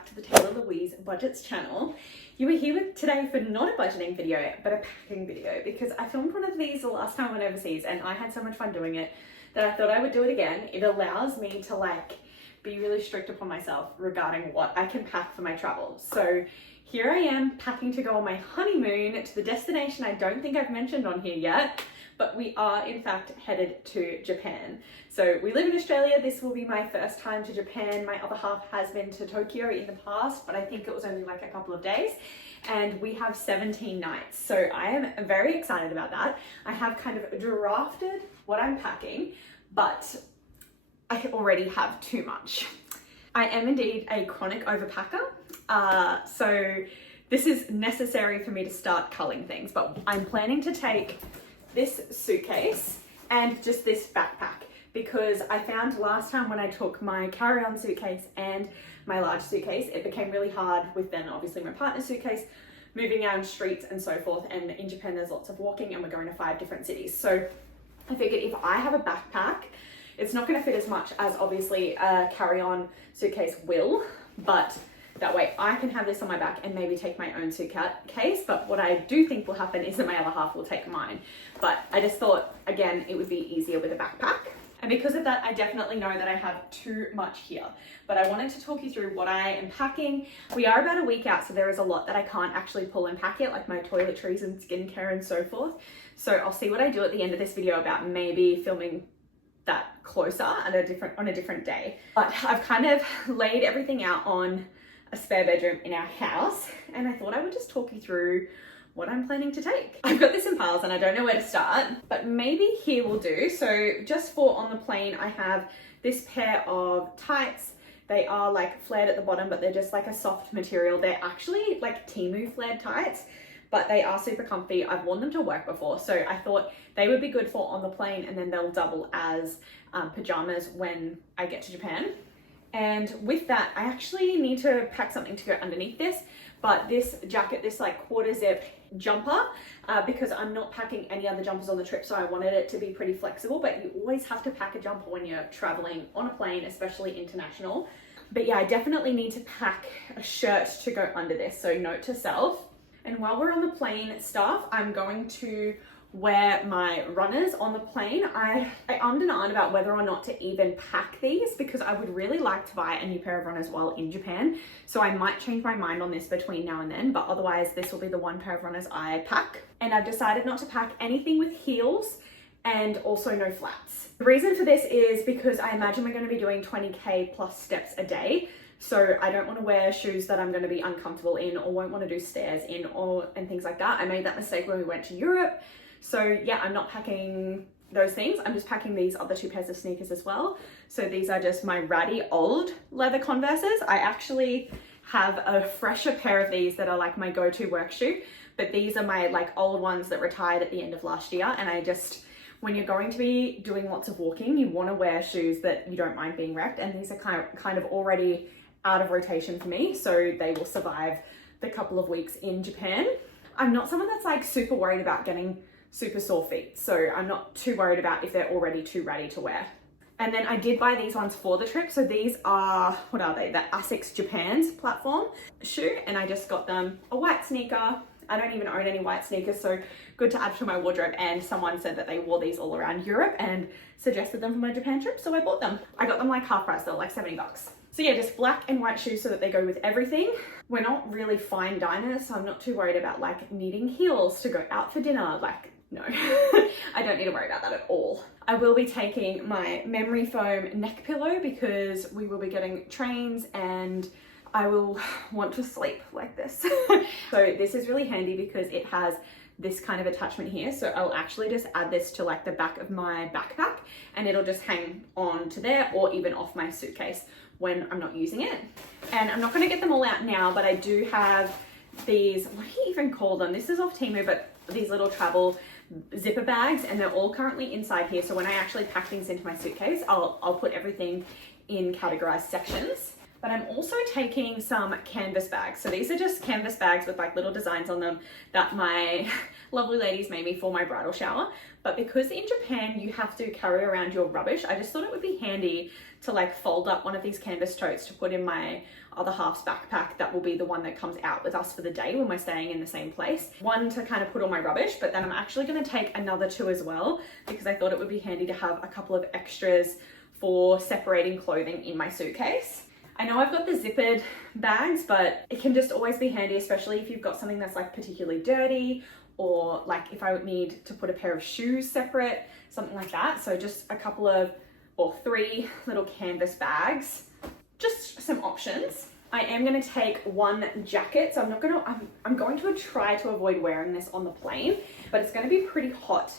back to the Taylah Louise Budgets channel. You are here today for not a budgeting video, but a packing video, because I filmed one of these the last time I went overseas and I had so much fun doing it that I thought I would do it again. It allows me to be really strict upon myself regarding what I can pack for my travel. So here I am packing to go on my honeymoon to the destination I don't think I've mentioned on here yet, but we are in fact headed to Japan. So we live in Australia. This will be my first time to Japan. My other half has been to Tokyo in the past, but I think it was only like a couple of days, and we have 17 nights. So I am very excited about that. I have kind of drafted what I'm packing, but I already have too much. I am indeed a chronic overpacker. So this is necessary for me to start culling things, but I'm planning to take this suitcase and just this backpack, because I found last time when I took my carry-on suitcase and my large suitcase, it became really hard with then obviously my partner's suitcase, moving around streets and so forth. And in Japan, there's lots of walking and we're going to 5 different cities. So I figured if I have a backpack, it's not going to fit as much as obviously a carry-on suitcase will, but that way I can have this on my back and maybe take my own suitcase. But what I do think will happen is that my other half will take mine. But I just thought, again, it would be easier with a backpack. And because of that, I definitely know that I have too much here. But I wanted to talk you through what I am packing. We are about a week out, so there is a lot that I can't actually pull and pack yet, like my toiletries and skincare and so forth. So I'll see what I do at the end of this video about maybe filming that closer on a different day. But I've kind of laid everything out on a spare bedroom in our house, and I thought I would just talk you through what I'm planning to take. I've got this in piles and I don't know where to start, but maybe here will do. So just for on the plane, I have this pair of tights. They are like flared at the bottom, but they're just like a soft material. They're actually like Temu flared tights, but they are super comfy. I've worn them to work before, so I thought they would be good for on the plane, and then they'll double as pajamas when I get to Japan. And with that, I actually need to pack something to go underneath this, but this jacket, this like quarter zip jumper, because I'm not packing any other jumpers on the trip, so I wanted it to be pretty flexible. But you always have to pack a jumper when you're traveling on a plane, especially international. But yeah, I definitely need to pack a shirt to go under this, so note to self. And while we're on the plane stuff, I'm going to wear my runners on the plane. I ummed and ahed about whether or not to even pack these, because I would really like to buy a new pair of runners while in Japan. So I might change my mind on this between now and then, but otherwise this will be the one pair of runners I pack. And I've decided not to pack anything with heels and also no flats. The reason for this is because I imagine we're going to be doing 20k plus steps a day. So I don't want to wear shoes that I'm going to be uncomfortable in or won't want to do stairs in and things like that. I made that mistake when we went to Europe. So yeah, I'm not packing those things. I'm just packing these other 2 pairs of sneakers as well. So these are just my ratty old leather Converses. I actually have a fresher pair of these that are like my go-to work shoe, but these are my like old ones that retired at the end of last year. And I just, when you're going to be doing lots of walking, you want to wear shoes that you don't mind being wrecked. And these are kind of already out of rotation for me, so they will survive the couple of weeks in Japan. I'm not someone that's like super worried about getting super sore feet, so I'm not too worried about if they're already too ratty to wear. And then I did buy these ones for the trip. So these are, what are they? The Asics Japan's platform shoe, and I just got them a white sneaker. I don't even own any white sneakers, so good to add to my wardrobe. And someone said that they wore these all around Europe and suggested them for my Japan trip, so I bought them. I got them like half price, they're like $70. So yeah, just black and white shoes so that they go with everything. We're not really fine diners, so I'm not too worried about like needing heels to go out for dinner. Like, no, I don't need to worry about that at all. I will be taking my memory foam neck pillow because we will be getting trains and I will want to sleep like this. So this is really handy because it has this kind of attachment here. So I'll actually just add this to like the back of my backpack and it'll just hang on to there or even off my suitcase when I'm not using it. And I'm not going to get them all out now, but I do have these, what do you even call them? This is off Temu, but these little travel zipper bags, and they're all currently inside here. So when I actually pack things into my suitcase, I'll put everything in categorized sections. But I'm also taking some canvas bags. So these are just canvas bags with like little designs on them that my lovely ladies made me for my bridal shower. But because in Japan you have to carry around your rubbish, I just thought it would be handy to like fold up one of these canvas totes to put in my other half's backpack. That will be the one that comes out with us for the day when we're staying in the same place. One to kind of put all my rubbish, but then I'm actually going to take another two as well because I thought it would be handy to have a couple of extras for separating clothing in my suitcase. I know I've got the zippered bags, but it can just always be handy, especially if you've got something that's like particularly dirty, or like if I would need to put a pair of shoes separate, something like that. So just a couple of, or 3 little canvas bags, just some options. I am going to take one jacket. So I'm going to try to avoid wearing this on the plane, but it's going to be pretty hot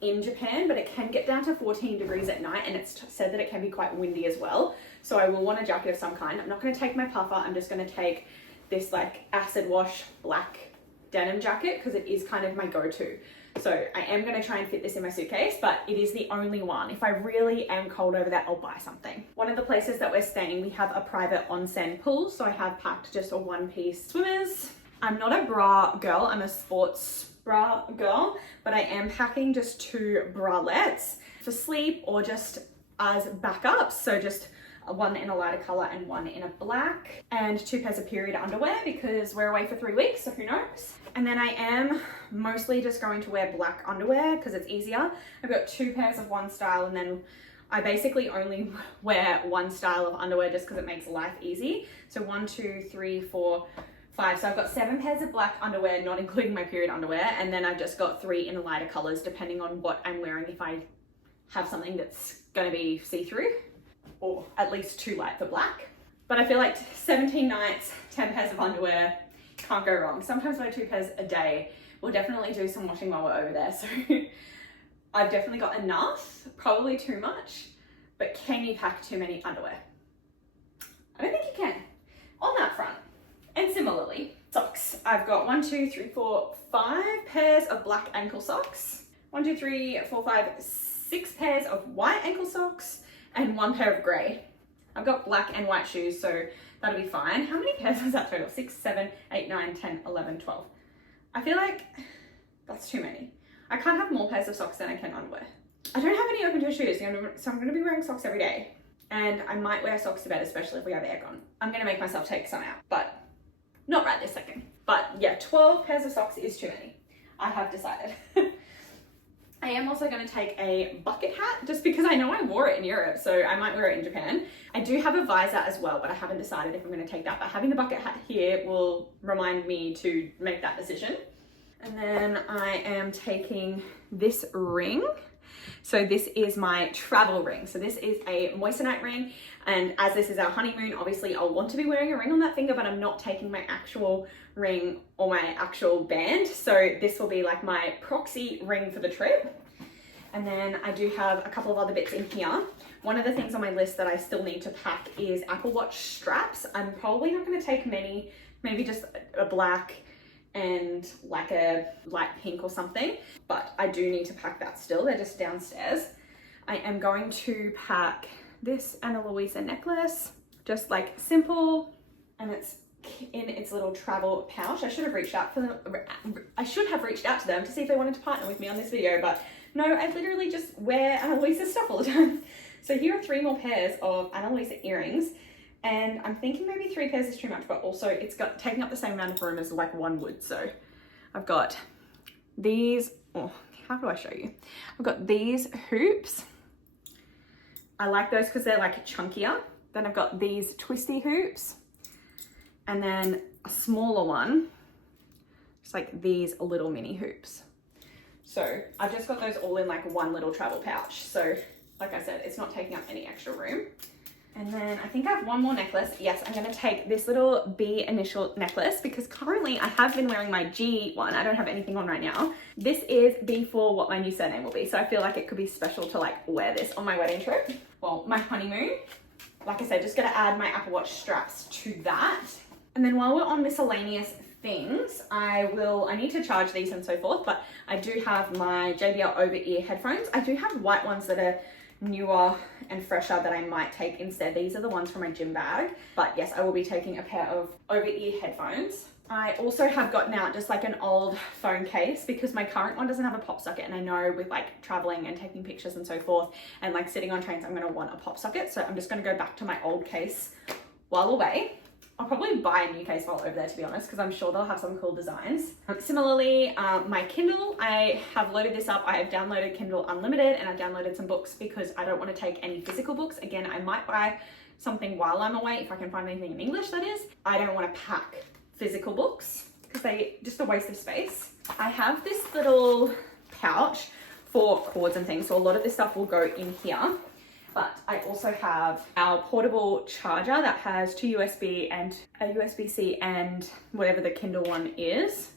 in Japan, but it can get down to 14 degrees at night, and it's said that it can be quite windy as well. So I will want a jacket of some kind. I'm not going to take my puffer. I'm just going to take this like acid wash black denim jacket because it is kind of my go-to. So I am going to try and fit this in my suitcase, but it is the only one. If I really am cold over that, I'll buy something. One of the places that we're staying, we have a private onsen pool. So I have packed just a one-piece swimmers. I'm not a bra girl. I'm a sports bra girl, but I am packing just 2 bralettes for sleep or just as backups. So just one in a lighter color and one in a black, and 2 pairs of period underwear because we're away for 3 weeks, so who knows. And then I am mostly just going to wear black underwear because it's easier. I've got 2 pairs of one style, and then I basically only wear one style of underwear just because it makes life easy. So 1, 2, 3, 4, 5. So I've got 7 pairs of black underwear, not including my period underwear. And then I've just got 3 in the lighter colors, depending on what I'm wearing. If I have something that's going to be see-through, or at least too light for black. But I feel like 17 nights, 10 pairs of underwear, can't go wrong. Sometimes wear 2 pairs a day. We'll definitely do some washing while we're over there. So I've definitely got enough, probably too much, but can you pack too many underwear? I don't think you can on that front. And similarly, socks. I've got 1, 2, 3, 4, 5 pairs of black ankle socks. 1, 2, 3, 4, 5, 6 pairs of white ankle socks, and 1 pair of grey. I've got black and white shoes, so that'll be fine. How many pairs is that total? 6, 7, 8, 9, 10, 11, 12. I feel like that's too many. I can't have more pairs of socks than I can underwear. I don't have any open toe shoes, so I'm gonna be wearing socks every day. And I might wear socks to bed, especially if we have aircon. I'm gonna make myself take some out, but not right this second. But yeah, 12 pairs of socks is too many. I have decided. I am also going to take a bucket hat just because I know I wore it in Europe, so I might wear it in Japan. I do have a visor as well, but I haven't decided if I'm going to take that. But having the bucket hat here will remind me to make that decision. And then I am taking this ring. So this is my travel ring. So this is a moissanite ring. And as this is our honeymoon, obviously I'll want to be wearing a ring on that finger, but I'm not taking my actual ring or my actual band. So this will be like my proxy ring for the trip. And then I do have a couple of other bits in here. One of the things on my list that I still need to pack is Apple Watch straps. I'm probably not going to take many, maybe just a black and like a light pink or something, but I do need to pack that still. They're just downstairs. I am going to pack this Taylah Louise necklace, just like simple, and it's in its little travel pouch. I should have reached out to them to see if they wanted to partner with me on this video, but no, I literally just wear Taylah Louise's stuff all the time. So here are 3 more pairs of Taylah Louise earrings. And I'm thinking maybe 3 pairs is too much, but also it's got taking up the same amount of room as like one would. So I've got these, oh, how do I show you? I've got these hoops. I like those because they're like chunkier. Then I've got these twisty hoops, and then a smaller one, just like these little mini hoops. So I've just got those all in like one little travel pouch. So like I said, it's not taking up any extra room. And then I think I have one more necklace. Yes, I'm going to take this little B initial necklace because currently I have been wearing my G one. I don't have anything on right now. This is B for what my new surname will be. So I feel like it could be special to like wear this on my wedding trip. Well, my honeymoon. Like I said, just going to add my Apple Watch straps to that. And then while we're on miscellaneous things, I need to charge these and so forth, but I do have my JBL over-ear headphones. I do have white ones that are newer and fresher that I might take instead. These are the ones from my gym bag. But yes, I will be taking a pair of over-ear headphones. I also have gotten out just like an old phone case because my current one doesn't have a pop socket, and I know with like traveling and taking pictures and so forth and like sitting on trains, I'm going to want a pop socket. So I'm just going to go back to my old case while away. I'll probably buy a new case while over there, to be honest, because I'm sure they'll have some cool designs. Similarly, my Kindle, I have loaded this up. I have downloaded Kindle Unlimited and I've downloaded some books because I don't want to take any physical books. Again, I might buy something while I'm away if I can find anything in English, that is. I don't want to pack physical books because they just a waste of space. I have this little pouch for cords and things, so a lot of this stuff will go in here. But I also have our portable charger that has two USB and a USB-C and whatever the Kindle one is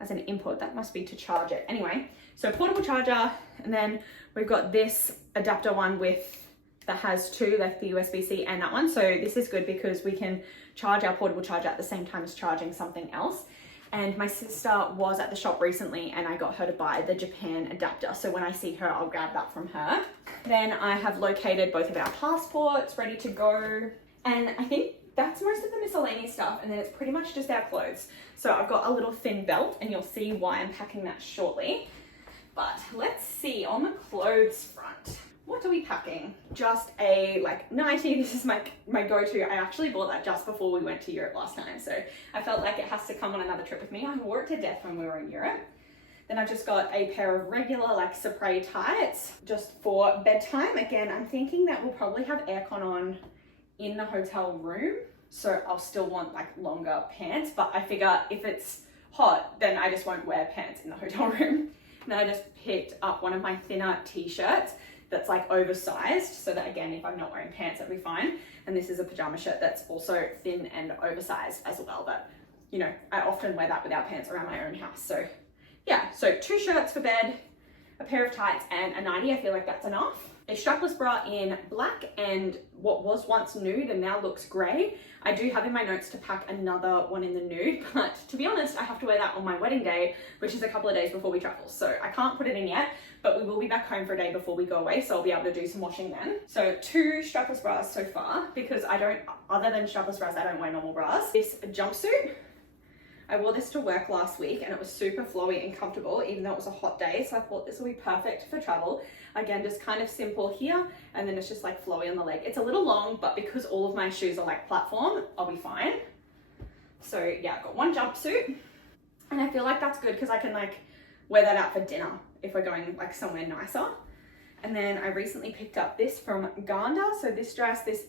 as an input. That must be to charge it. Anyway, so portable charger, and then we've got this adapter one that has two, like the USB-C and that one. So this is good because we can charge our portable charger at the same time as charging something else. And my sister was at the shop recently and I got her to buy the Japan adapter. So when I see her, I'll grab that from her. Then I have located both of our passports ready to go. And I think that's most of the miscellaneous stuff. And then it's pretty much just our clothes. So I've got a little thin belt and you'll see why I'm packing that shortly. But let's see on the clothes front. What are we packing? Just a like nightie. This is my go-to. I actually bought that just before we went to Europe last time. So I felt like it has to come on another trip with me. I wore it to death when we were in Europe. Then I've just got a pair of regular like Supre tights just for bedtime. Again, I'm thinking that we'll probably have aircon on in the hotel room. So I'll still want like longer pants, but I figure if it's hot, then I just won't wear pants in the hotel room. And then I just picked up one of my thinner t-shirts that's like oversized, so that again, if I'm not wearing pants, that'll be fine. And this is a pajama shirt that's also thin and oversized as well, but you know, I often wear that without pants around my own house. So yeah, so 2 shirts for bed, a pair of tights and a nightie. I feel like that's enough. A strapless bra in black and what was once nude and now looks grey. I do have in my notes to pack another one in the nude, but to be honest, I have to wear that on my wedding day, which is a couple of days before we travel. So I can't put it in yet, but we will be back home for a day before we go away. So I'll be able to do some washing then. So 2 strapless bras so far, because other than strapless bras, I don't wear normal bras. This jumpsuit. I wore this to work last week and it was super flowy and comfortable, even though it was a hot day. So I thought this will be perfect for travel. Again, just kind of simple here. And then it's just like flowy on the leg. It's a little long, but because all of my shoes are like platform, I'll be fine. So yeah, I've got 1 jumpsuit and I feel like that's good because I can like wear that out for dinner if we're going like somewhere nicer. And then I recently picked up this from Ganda. So this dress, this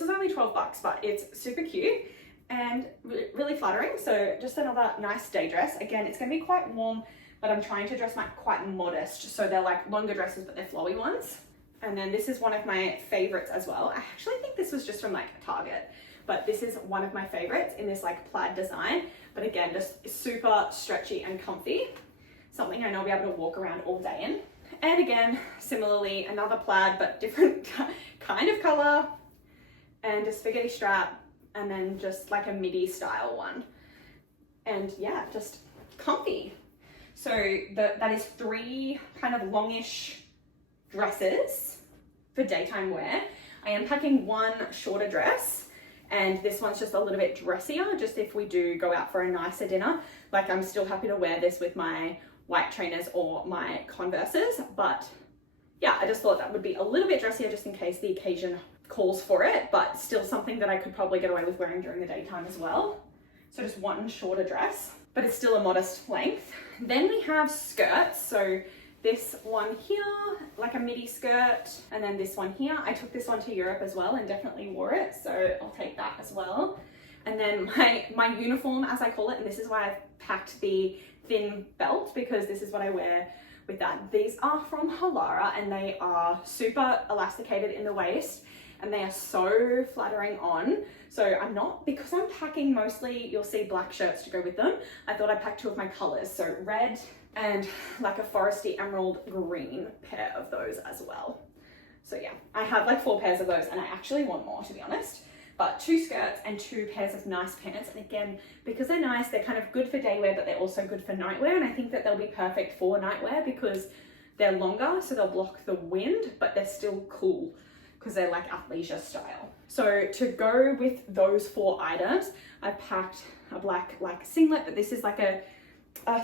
was only 12 bucks, but it's super cute and really flattering. So just another nice day dress. Again, it's gonna be quite warm, but I'm trying to dress quite modest. So they're like longer dresses, but they're flowy ones. And then this is one of my favorites as well. I actually think this was just from like Target, but this is one of my favorites in this like plaid design. But again, just super stretchy and comfy. Something I know I'll be able to walk around all day in. And again, similarly, another plaid, but different kind of color and a spaghetti strap. And then just like a midi style one. And yeah, just comfy. So that is 3 kind of longish dresses for daytime wear. I am packing 1 shorter dress and this one's just a little bit dressier, just if we do go out for a nicer dinner. Like I'm still happy to wear this with my white trainers or my Converses, but yeah, I just thought that would be a little bit dressier just in case the occasion calls for it, but still something that I could probably get away with wearing during the daytime as well. So just 1 shorter dress, but it's still a modest length. Then we have skirts. So this one here, like a midi skirt, and then this one here. I took this one to Europe as well and definitely wore it, so I'll take that as well. And then my uniform, as I call it, and this is why I've packed the thin belt, because this is what I wear with that. These are from Halara and they are super elasticated in the waist and they are so flattering on. So because I'm packing mostly, you'll see black shirts to go with them, I thought I'd pack 2 of my colors. So red and like a foresty emerald green pair of those as well. So yeah, I have like 4 pairs of those and I actually want more, to be honest. But 2 skirts and 2 pairs of nice pants. And again, because they're nice, they're kind of good for day wear, but they're also good for night wear. And I think that they'll be perfect for night wear because They're longer, so they'll block the wind, but they're still cool because they're like athleisure style. So to go with those 4 items, I packed a black like singlet, but this is like a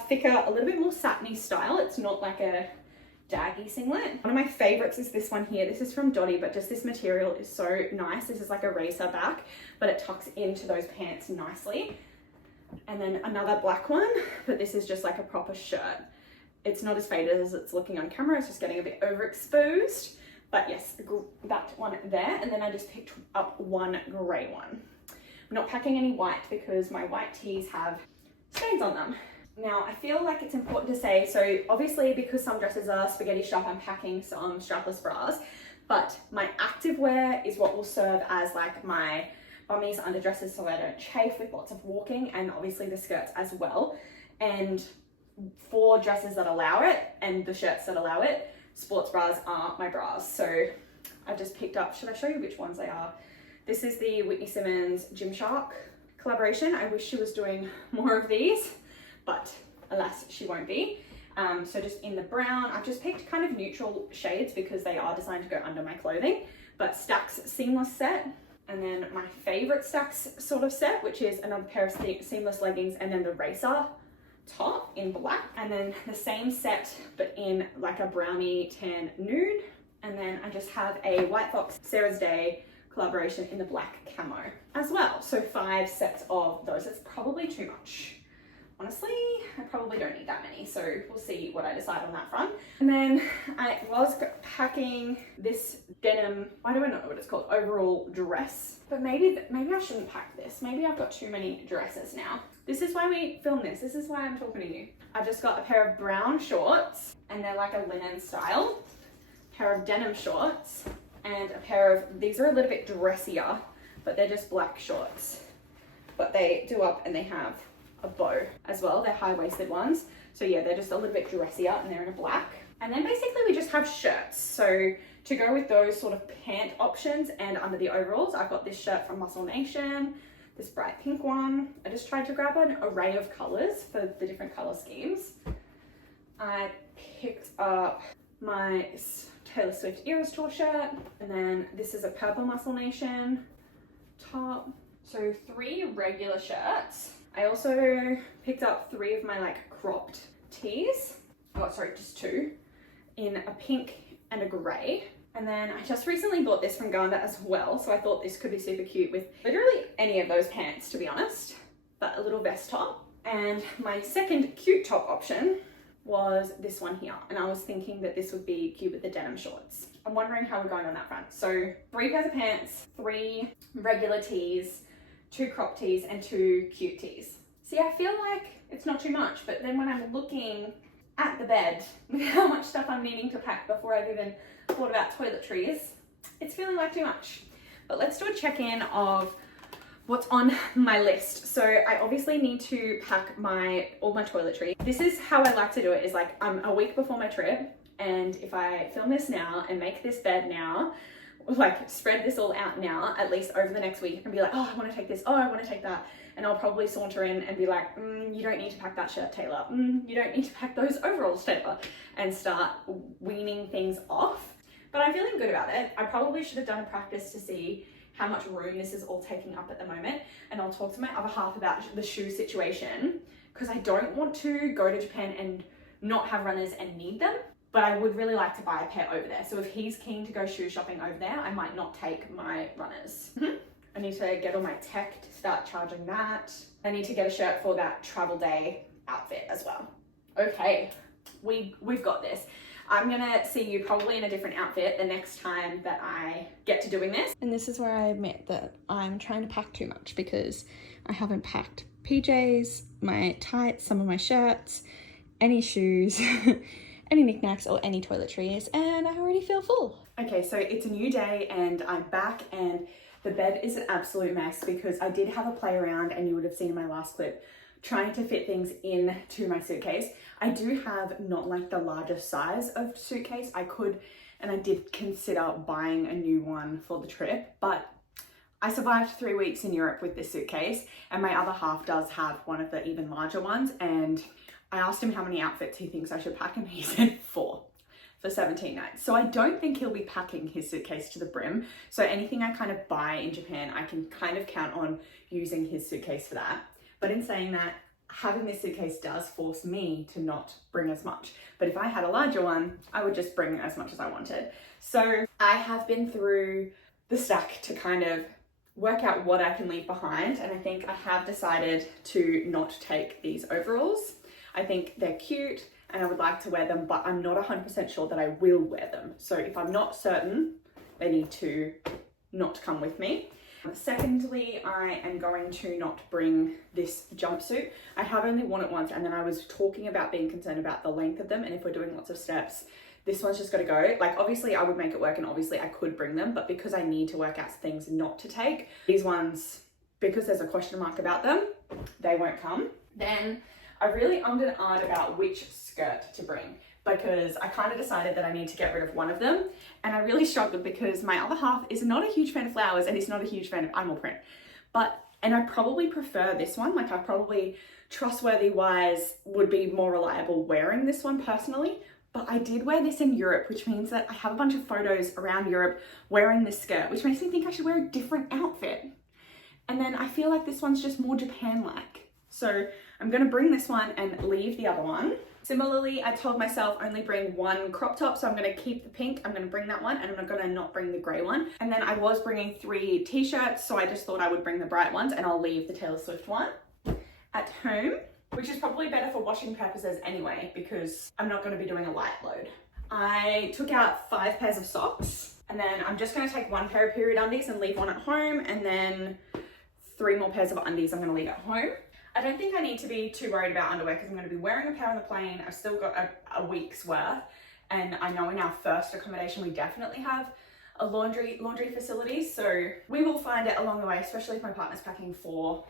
thicker, a little bit more satiny style. It's not like a daggy singlet. One of my favorites is this one here. This is from Dottie, but just this material is so nice. This is like a racer back, but it tucks into those pants nicely. And then another black one, but this is just like a proper shirt. It's not as faded as it's looking on camera. It's just getting a bit overexposed. But yes, that one there. And then I just picked up one grey one. I'm not packing any white because my white tees have stains on them. Now, I feel like it's important to say, so obviously because some dresses are spaghetti strap, I'm packing some strapless bras, but my activewear is what will serve as like my bummies, underdresses, so I don't chafe with lots of walking, and obviously the skirts as well. And for dresses that allow it and the shirts that allow it, sports bras are my bras. So I just picked up, should I show you which ones they are? This is the Whitney Simmons Gymshark collaboration. I wish she was doing more of these, but alas, she won't be. So just in the brown, I've just picked kind of neutral shades because they are designed to go under my clothing, but Stax seamless set. And then my favorite Stax sort of set, which is another pair of seamless leggings and then the racer top in black. And then the same set, but in like a brownie tan nude. And then I just have a White Fox Sarah's Day collaboration in the black camo as well. So 5 sets of those. It's probably too much. Honestly, I probably don't need that many, so we'll see what I decide on that front. And then I was packing this denim, I don't know what it's called, overall dress, but maybe I shouldn't pack this. Maybe I've got too many dresses now. This is why we film this. This is why I'm talking to you. I've just got a pair of brown shorts, and they're like a linen style, pair of denim shorts, and a pair of, these are a little bit dressier, but they're just black shorts. But they do up and they have a bow as well. They're high-waisted ones. So yeah, they're just a little bit dressier and they're in a black. And then basically we just have shirts. So to go with those sort of pant options and under the overalls, I've got this shirt from Muscle Nation, this bright pink one. I just tried to grab an array of colors for the different color schemes. I picked up my Taylor Swift Eras Tour shirt, and then this is a purple Muscle Nation top. So 3 regular shirts. I also picked up 3 of my like cropped tees. Oh, sorry, just 2 in a pink and a grey. And then I just recently bought this from Ganda as well. So I thought this could be super cute with literally any of those pants, to be honest, but a little vest top. And my second cute top option was this one here. And I was thinking that this would be cute with the denim shorts. I'm wondering how we're going on that front. So 3 pairs of pants, 3 regular tees, 2 crop tees and 2 cute tees. See, I feel like it's not too much, but then when I'm looking at the bed with how much stuff I'm needing to pack before I've even thought about toiletries, it's feeling like too much. But let's do a check-in of what's on my list. So I obviously need to pack all my toiletries. This is how I like to do it, is like I'm a week before my trip, and if I film this now and make this bed now, like spread this all out now, at least over the next week, and be like, oh, I want to take this, oh, I want to take that. And I'll probably saunter in and be like, you don't need to pack that shirt, Taylor. You don't need to pack those overalls, Taylor. And start weaning things off. But I'm feeling good about it. I probably should have done a practice to see how much room this is all taking up at the moment. And I'll talk to my other half about the shoe situation, because I don't want to go to Japan and not have runners and need them. But I would really like to buy a pair over there. So if he's keen to go shoe shopping over there, I might not take my runners. I need to get all my tech to start charging that. I need to get a shirt for that travel day outfit as well. Okay, we've got this. I'm gonna see you probably in a different outfit the next time that I get to doing this. And this is where I admit that I'm trying to pack too much, because I haven't packed PJs, my tights, some of my shirts, any shoes, any knickknacks or any toiletries, and I already feel full. Okay, so it's a new day and I'm back, and the bed is an absolute mess because I did have a play around, and you would have seen in my last clip, trying to fit things into my suitcase. I do have not like the largest size of suitcase. I could, and I did consider buying a new one for the trip, but I survived 3 weeks in Europe with this suitcase, and my other half does have one of the even larger ones, and I asked him how many outfits he thinks I should pack, and he said 4. for 17 nights. So I don't think he'll be packing his suitcase to the brim. So anything I kind of buy in Japan, I can kind of count on using his suitcase for that. But in saying that, having this suitcase does force me to not bring as much. But if I had a larger one, I would just bring as much as I wanted. So I have been through the stack to kind of work out what I can leave behind. And I think I have decided to not take these overalls. I think they're cute and I would like to wear them, but I'm not 100% sure that I will wear them. So if I'm not certain, they need to not come with me. Secondly, I am going to not bring this jumpsuit. I have only worn it once, and then I was talking about being concerned about the length of them, and if we're doing lots of steps, this one's just got to go. Like, obviously I would make it work, and obviously I could bring them, but because I need to work out things not to take, these ones, because there's a question mark about them, they won't come. Then I really ummed and ahed about which skirt to bring, because I kind of decided that I need to get rid of one of them, and I really struggled because my other half is not a huge fan of flowers and he's not a huge fan of animal print. And I probably prefer this one. Like, I probably, trustworthy wise, would be more reliable wearing this one personally. But I did wear this in Europe, which means that I have a bunch of photos around Europe wearing this skirt, which makes me think I should wear a different outfit. And then I feel like this one's just more Japan-like. So I'm gonna bring this one and leave the other one. Similarly, I told myself only bring one crop top, so I'm gonna keep the pink, I'm gonna bring that one, and I'm gonna not bring the gray one. And then I was bringing 3 t-shirts, so I just thought I would bring the bright ones, and I'll leave the Taylor Swift one at home, which is probably better for washing purposes anyway, because I'm not gonna be doing a light load. I took out 5 pairs of socks, and then I'm just gonna take 1 pair of period undies and leave one at home, and then 3 more pairs of undies I'm gonna leave at home. I don't think I need to be too worried about underwear because I'm going to be wearing a pair on the plane. I've still got a week's worth, and I know in our first accommodation we definitely have a laundry facility, so we will find it along the way, especially if my partner's packing for,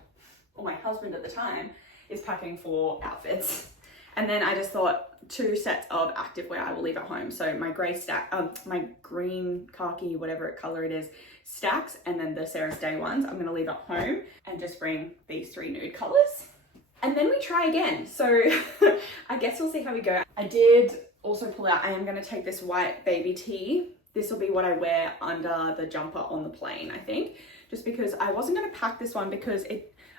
or my husband at the time is packing for outfits. And then I just thought 2 sets of activewear I will leave at home. So my my green khaki, whatever color it is, stacks, and then the Sarah's Day ones I'm gonna leave at home and just bring these 3 nude colors. And then we try again. So I guess we'll see how we go. I did also pull out, I am gonna take this white baby tee. This will be what I wear under the jumper on the plane, I think. Just because I wasn't gonna pack this one because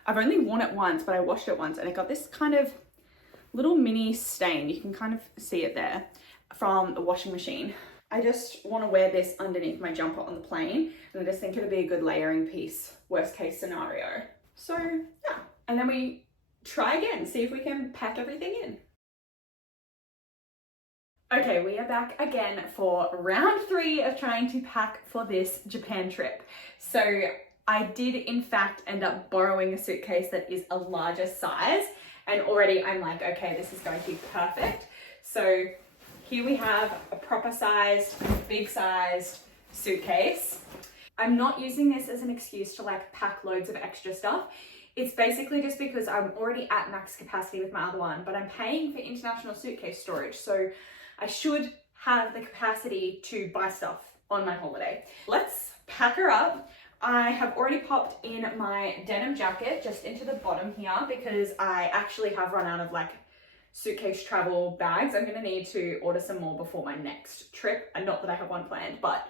I've only worn it once, but I washed it once and it got this kind of little mini stain. You can kind of see it there from the washing machine. I just want to wear this underneath my jumper on the plane, and I just think it'll be a good layering piece, worst case scenario. So yeah, and then we try again, see if we can pack everything in. Okay, we are back again for round 3 of trying to pack for this Japan trip. So I did in fact end up borrowing a suitcase that is a larger size, and already I'm like, okay, this is going to be perfect. So here we have a proper sized, big sized suitcase. I'm not using this as an excuse to like pack loads of extra stuff. It's basically just because I'm already at max capacity with my other one, but I'm paying for international suitcase storage. So I should have the capacity to buy stuff on my holiday. Let's pack her up. I have already popped in my denim jacket just into the bottom here because I actually have run out of like suitcase travel bags. I'm gonna need to order some more before my next trip, and not that I have one planned, but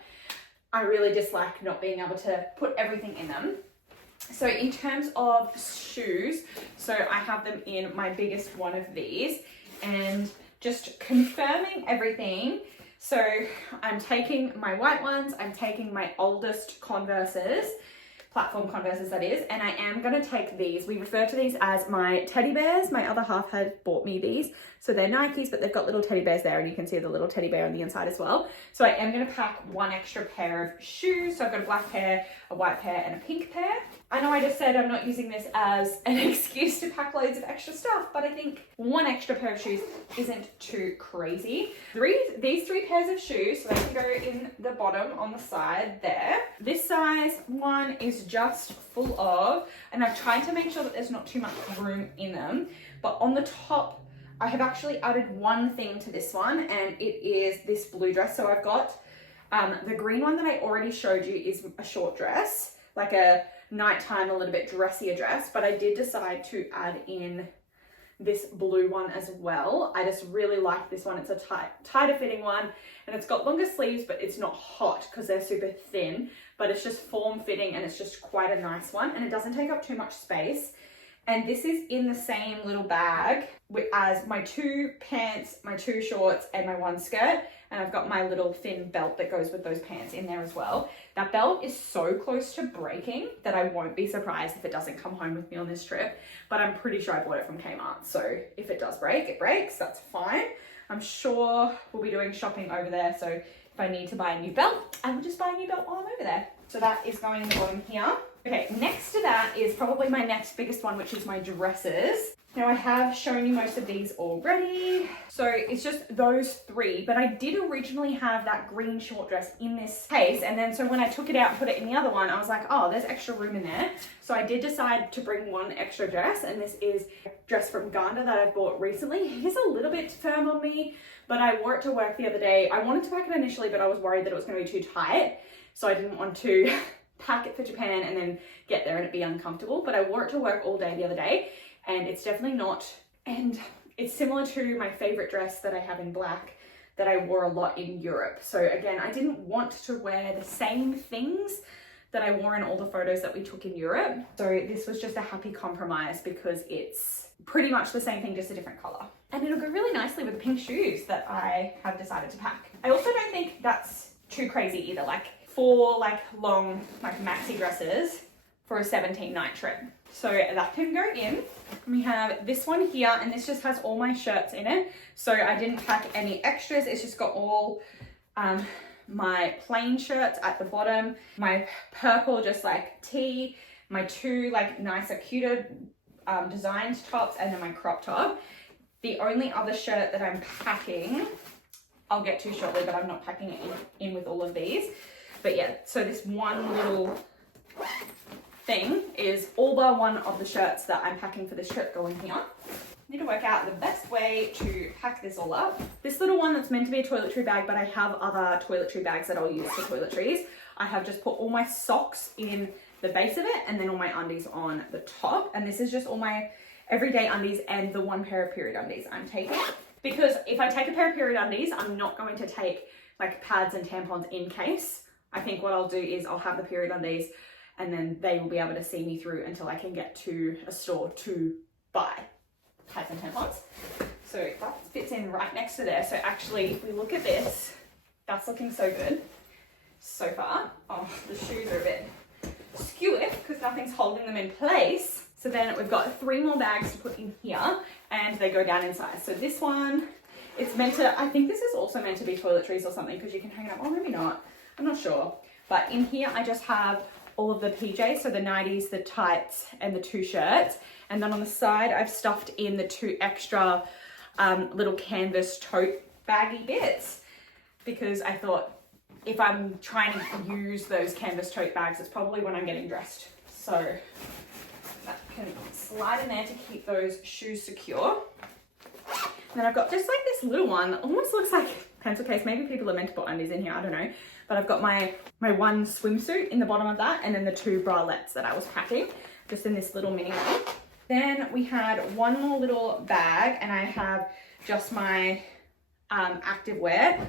I really dislike not being able to put everything in them. So in terms of shoes, so I have them in my biggest one of these, and just confirming everything. So I'm taking my white ones, I'm taking my oldest Converses, platform Converses that is, and I am going to take these. We refer to these as my teddy bears. My other half had bought me these. So they're Nikes, but they've got little teddy bears there, and you can see the little teddy bear on the inside as well. So I am going to pack 1 extra pair of shoes. So I've got a black pair, a white pair, and a pink pair. I know I just said I'm not using this as an excuse to pack loads of extra stuff, but I think 1 extra pair of shoes isn't too crazy. These 3 pairs of shoes, so they can go in the bottom on the side there. This size one is just full of, and I've tried to make sure that there's not too much room in them, but on the top, I have actually added one thing to this one, and it is this blue dress. So I've got the green one that I already showed you is a short dress, like a nighttime, a little bit dressier dress, but I did decide to add in this blue one as well. I just really like this one. It's a tighter fitting one, and it's got longer sleeves, but it's not hot because they're super thin, but it's just form fitting, and it's just quite a nice one, and it doesn't take up too much space. And this is in the same little bag as my 2 pants, my 2 shorts, and my 1 skirt. And I've got my little thin belt that goes with those pants in there as well. That belt is so close to breaking that I won't be surprised if it doesn't come home with me on this trip. But I'm pretty sure I bought it from Kmart. So if it does break, it breaks. That's fine. I'm sure we'll be doing shopping over there. So if I need to buy a new belt, I will just buy a new belt while I'm over there. So that is going in the bottom here. Okay, next to that is probably my next biggest one, which is my dresses. Now I have shown you most of these already. So it's just those 3, but I did originally have that green short dress in this case. And then so when I took it out and put it in the other one, I was like, oh, there's extra room in there. So I did decide to bring 1 extra dress, and this is a dress from Ghana that I bought recently. It is a little bit firm on me, but I wore it to work the other day. I wanted to pack it initially, but I was worried that it was going to be too tight. So I didn't want to pack it for Japan and then get there and it be uncomfortable. But I wore it to work all day the other day, and it's definitely not, and it's similar to my favorite dress that I have in black that I wore a lot in Europe. So again, I didn't want to wear the same things that I wore in all the photos that we took in Europe. So this was just a happy compromise because it's pretty much the same thing, just a different color. And it'll go really nicely with the pink shoes that I have decided to pack. I also don't think that's too crazy either. Like 4 like long like maxi dresses for a 17 night trip. So that can go in. We have this one here, and this just has all my shirts in it. So I didn't pack any extras. It's just got all my plain shirts at the bottom, my purple just like tee, my 2 like nicer, cuter designed tops, and then my crop top. The only other shirt that I'm packing, I'll get to shortly, but I'm not packing it in with all of these. But yeah, so this one little thing is all but one of the shirts that I'm packing for this trip going here. Need to work out the best way to pack this all up. This little one that's meant to be a toiletry bag, but I have other toiletry bags that I'll use for toiletries. I have just put all my socks in the base of it, and then all my undies on the top. And this is just all my everyday undies and the 1 pair of period undies I'm taking. Because if I take a pair of period undies, I'm not going to take like pads and tampons in case. I think what I'll do is I'll have the period undies, and then they will be able to see me through until I can get to a store to buy pads and tampons. So that fits in right next to there. So actually, if we look at this, that's looking so good so far. Oh, the shoes are a bit skewy because nothing's holding them in place. So then we've got 3 more bags to put in here, and they go down in size. So this one, it's meant to, I think this is also meant to be toiletries or something because you can hang it up. Oh, maybe not. I'm not sure. But in here, I just have all of the PJs, so the 90s, the tights, and the 2 shirts. And then on the side, I've stuffed in the 2 extra little canvas tote baggy bits because I thought if I'm trying to use those canvas tote bags, it's probably when I'm getting dressed. So that can slide in there to keep those shoes secure. And then I've got just like this little one that almost looks like a pencil case. Maybe people are meant to put undies in here, I don't know. But I've got my 1 swimsuit in the bottom of that, and then the 2 bralettes that I was packing, just in this little mini one. Then we had 1 more little bag, and I have just my activewear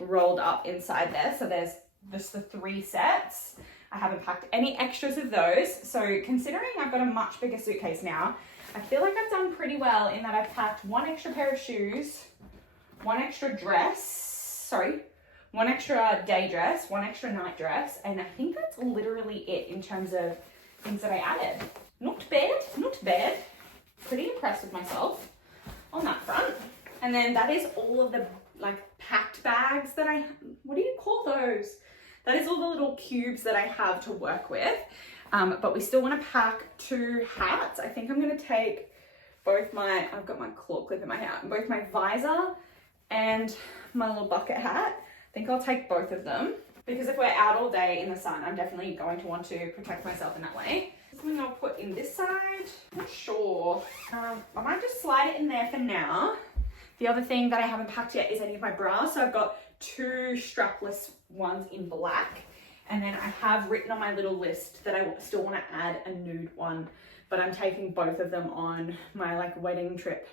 rolled up inside there. So there's just the 3 sets. I haven't packed any extras of those. So considering I've got a much bigger suitcase now, I feel like I've done pretty well in that I've packed 1 extra pair of shoes, 1 extra dress, 1 extra day dress, 1 extra night dress, and I think that's literally it in terms of things that I added. Not bad, not bad. Pretty impressed with myself on that front. And then that is all of the like packed bags that what do you call those? That is all the little cubes that I have to work with. But we still want to pack 2 hats. I think I'm going to take both I've got my claw clip in my hat, both my visor and my little bucket hat. I think I'll take both of them because if we're out all day in the sun, I'm definitely going to want to protect myself in that way. Something I'll put in this side, not sure. I might just slide it in there for now. The other thing that I haven't packed yet is any of my bras. So I've got 2 strapless ones in black. And then I have written on my little list that I still want to add a nude one, but I'm taking both of them on my like wedding trip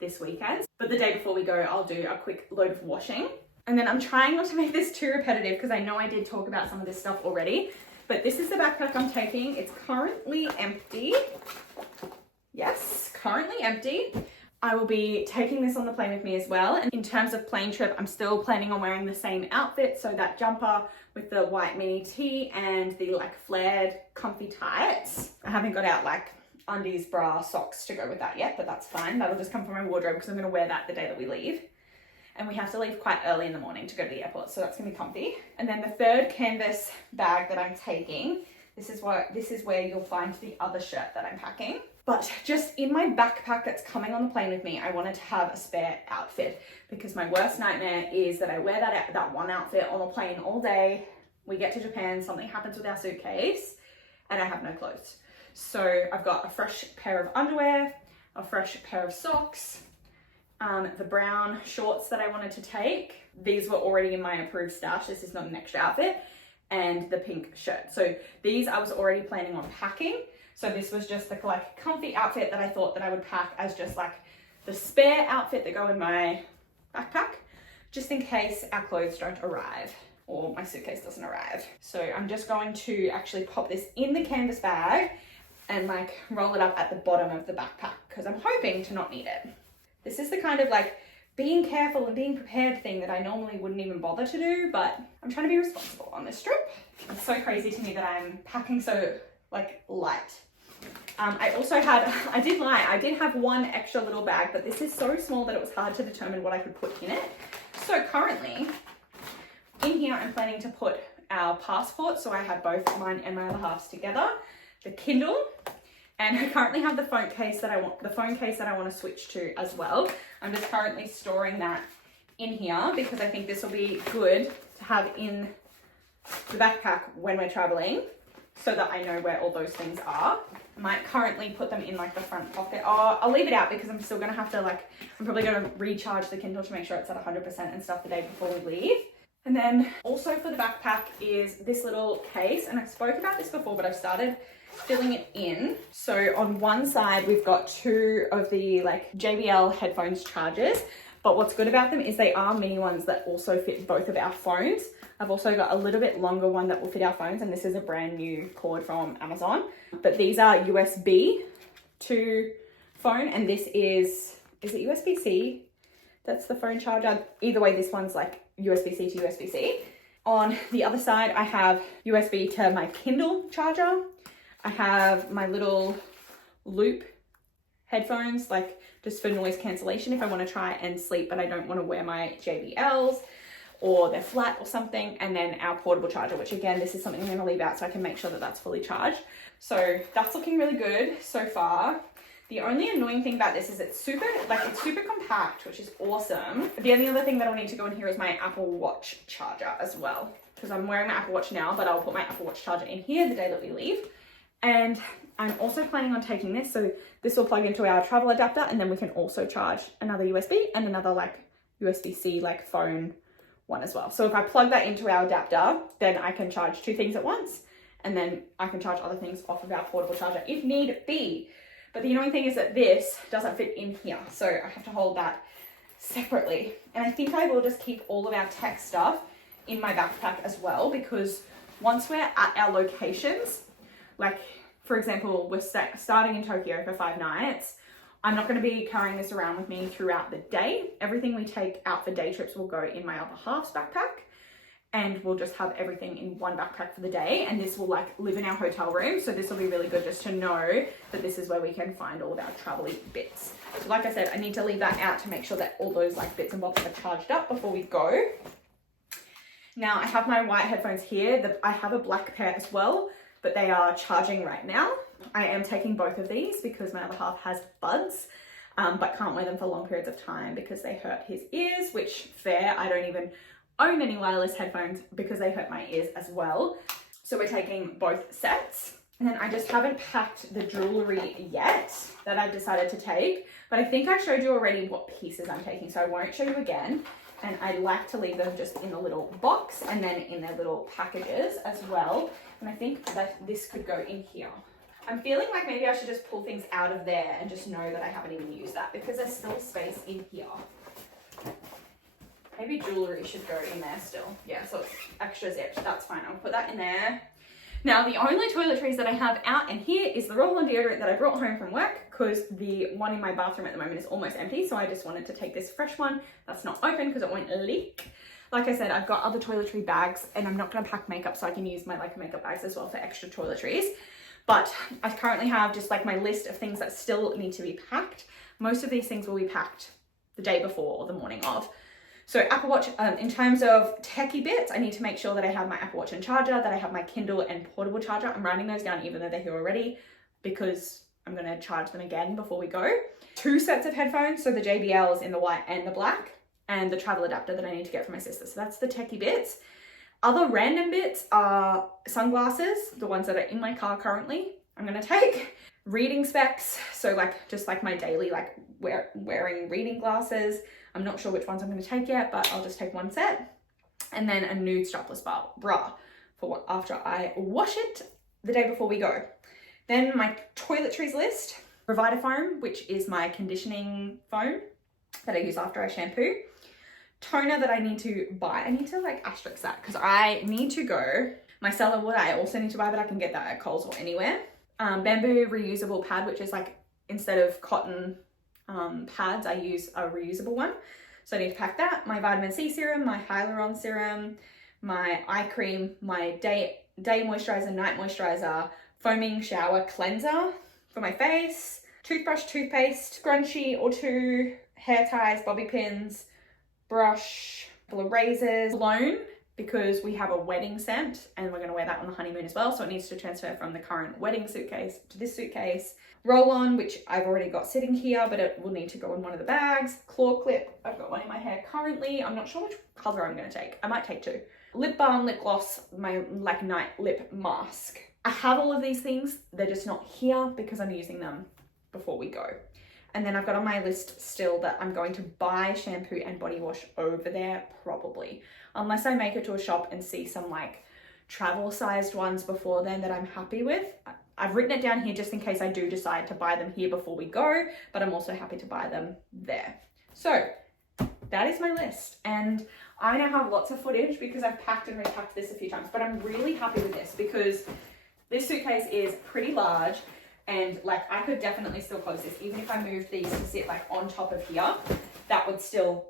this weekend. But the day before we go, I'll do a quick load of washing. And then I'm trying not to make this too repetitive because I know I did talk about some of this stuff already. But this is the backpack I'm taking. It's currently empty. Yes, currently empty. I will be taking this on the plane with me as well. And in terms of plane trip, I'm still planning on wearing the same outfit. So that jumper with the white mini tee and the like flared comfy tights. I haven't got out like undies, bra, socks to go with that yet, but that's fine. That'll just come from my wardrobe because I'm going to wear that the day that we leave. And we have to leave quite early in the morning to go to the airport, so that's going to be comfy. And then the third canvas bag that I'm taking, this is where you'll find the other shirt that I'm packing. But just in my backpack that's coming on the plane with me, I wanted to have a spare outfit because my worst nightmare is that I wear that one outfit on the plane all day. We get to Japan, something happens with our suitcase, and I have no clothes. So I've got a fresh pair of underwear, a fresh pair of socks, the brown shorts that I wanted to take. These were already in my approved stash. This is not an extra outfit. And the pink shirt. So these I was already planning on packing. So this was just the like comfy outfit that I thought that I would pack as just like the spare outfit that go in my backpack, just in case our clothes don't arrive or my suitcase doesn't arrive. So I'm just going to actually pop this in the canvas bag and like roll it up at the bottom of the backpack because I'm hoping to not need it. This is the kind of like being careful and being prepared thing that I normally wouldn't even bother to do, but I'm trying to be responsible on this trip. It's so crazy to me that I'm packing so like light. I did lie, I did have one extra little bag, but this is so small that it was hard to determine what I could put in it. So currently, in here I'm planning to put our passport, so I have both mine and my other halves together, the Kindle, and I currently have the phone case that I want to switch to as well. I'm just currently storing that in here because I think this will be good to have in the backpack when we're traveling so that I know where all those things are. I might currently put them in like the front pocket. Oh, I'll leave it out because I'm still gonna have to like, I'm probably gonna recharge the Kindle to make sure it's at 100% and stuff the day before we leave. And then also for the backpack is this little case, and I spoke about this before, but I've started filling it in. So on one side, we've got two of the like JBL headphones chargers, but what's good about them is they are mini ones that also fit both of our phones. I've also got a little bit longer one that will fit our phones, and this is a brand new cord from Amazon. But these are USB to phone, and this is it USB-C? That's the phone charger. Either way, this one's like USB-C to USB-C. On the other side, I have USB to my Kindle charger. I have my little loop headphones, like just for noise cancellation if I want to try and sleep, but I don't want to wear my JBLs or they're flat or something. And then our portable charger, which again, this is something I'm going to leave out so I can make sure that that's fully charged. So that's looking really good so far. The only annoying thing about this is it's super compact, which is awesome. The only other thing that I'll need to go in here is my Apple Watch charger as well, because I'm wearing my Apple Watch now, but I'll put my Apple Watch charger in here the day that we leave. And I'm also planning on taking this, so this will plug into our travel adapter, and then we can also charge another USB and another like USB-C like phone one as well. So if I plug that into our adapter, then I can charge two things at once, and then I can charge other things off of our portable charger if need be. But the annoying thing is that this doesn't fit in here, so I have to hold that separately. And I think I will just keep all of our tech stuff in my backpack as well, because once we're at our locations, like for example, we're starting in Tokyo for 5 nights, I'm not going to be carrying this around with me throughout the day. Everything we take out for day trips will go in my other half's backpack, and we'll just have everything in one backpack for the day, and this will like live in our hotel room. So this will be really good just to know that this is where we can find all of our travel-y bits. So like I said, I need to leave that out to make sure that all those like bits and bobs are charged up before we go. Now I have my white headphones here. I have a black pair as well, but they are charging right now. I am taking both of these because my other half has buds, but can't wear them for long periods of time because they hurt his ears, which fair, I don't even own any wireless headphones because they hurt my ears as well. So we're taking both sets. And then I just haven't packed the jewelry yet that I've decided to take, but I think I showed you already what pieces I'm taking, so I won't show you again. And I like to leave them just in a little box and then in their little packages as well. And I think that this could go in here. I'm feeling like maybe I should just pull things out of there and just know that I haven't even used that because there's still space in here. Maybe jewellery should go in there still. Yeah, so it's extra zipped. That's fine. I'll put that in there. Now, the only toiletries that I have out in here is the roll-on deodorant that I brought home from work because the one in my bathroom at the moment is almost empty. So I just wanted to take this fresh one that's not open because it won't leak. Like I said, I've got other toiletry bags and I'm not going to pack makeup, so I can use my like makeup bags as well for extra toiletries. But I currently have just like my list of things that still need to be packed. Most of these things will be packed the day before or the morning of. So Apple Watch, in terms of techie bits, I need to make sure that I have my Apple Watch and charger, that I have my Kindle and portable charger. I'm writing those down even though they're here already because I'm going to charge them again before we go. 2 sets of headphones, so the JBLs in the white and the black, and the travel adapter that I need to get for my sister. So that's the techie bits. Other random bits are sunglasses, the ones that are in my car currently, I'm going to take. Reading specs, so like just like my daily like wearing reading glasses. I'm not sure which ones I'm going to take yet, but I'll just take 1 set. And then a nude strapless bra for after I wash it the day before we go. Then my toiletries list, Provider foam, which is my conditioning foam that I use after I shampoo. Toner that I need to buy. I need to like asterisk that because I need to go. Micellar water I also need to buy, but I can get that at Coles or anywhere. Bamboo reusable pad, which is like instead of cotton pads, I use a reusable one. So I need to pack that. My vitamin C serum, my hyaluron serum, my eye cream, my day moisturizer, night moisturizer, foaming shower cleanser for my face, toothbrush, toothpaste, scrunchie or 2, hair ties, bobby pins, brush, a couple of razors, cologne, because we have a wedding scent and we're going to wear that on the honeymoon as well. So it needs to transfer from the current wedding suitcase to this suitcase. Roll on, which I've already got sitting here, but it will need to go in one of the bags. Claw clip, I've got one in my hair currently. I'm not sure which color I'm going to take. I might take 2. Lip balm, lip gloss, my like night lip mask. I have all of these things. They're just not here because I'm using them before we go. And then I've got on my list still that I'm going to buy shampoo and body wash over there probably. Unless I make it to a shop and see some like travel sized ones before then that I'm happy with. I've written it down here just in case I do decide to buy them here before we go, but I'm also happy to buy them there. So that is my list. And I now have lots of footage because I've packed and repacked this a few times, but I'm really happy with this because this suitcase is pretty large. And like I could definitely still close this. Even if I moved these to sit like on top of here, that would still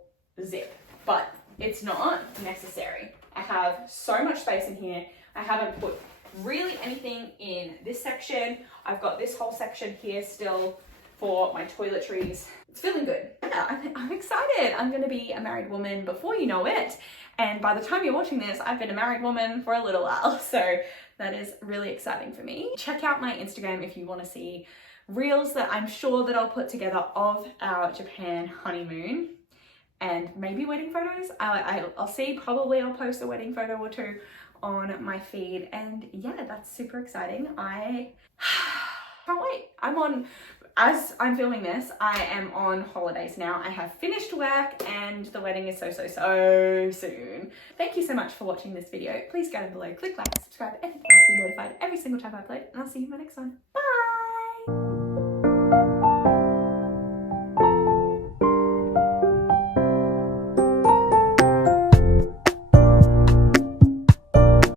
zip. But it's not necessary. I have so much space in here. I haven't put really anything in this section. I've got this whole section here still for my toiletries. It's feeling good. Yeah, I'm excited. I'm going to be a married woman before you know it. And by the time you're watching this, I've been a married woman for a little while. So that is really exciting for me. Check out my Instagram if you want to see reels that I'm sure that I'll put together of our Japan honeymoon and maybe wedding photos. I'll see, probably I'll post a wedding photo or 2 on my feed. And yeah, that's super exciting. I can't wait. As I'm filming this, I am on holidays now. I have finished work and the wedding is so soon. Thank you so much for watching this video. Please go down below, click like, subscribe, and hit the bell to be notified every single time I upload. And I'll see you in my next one. Bye!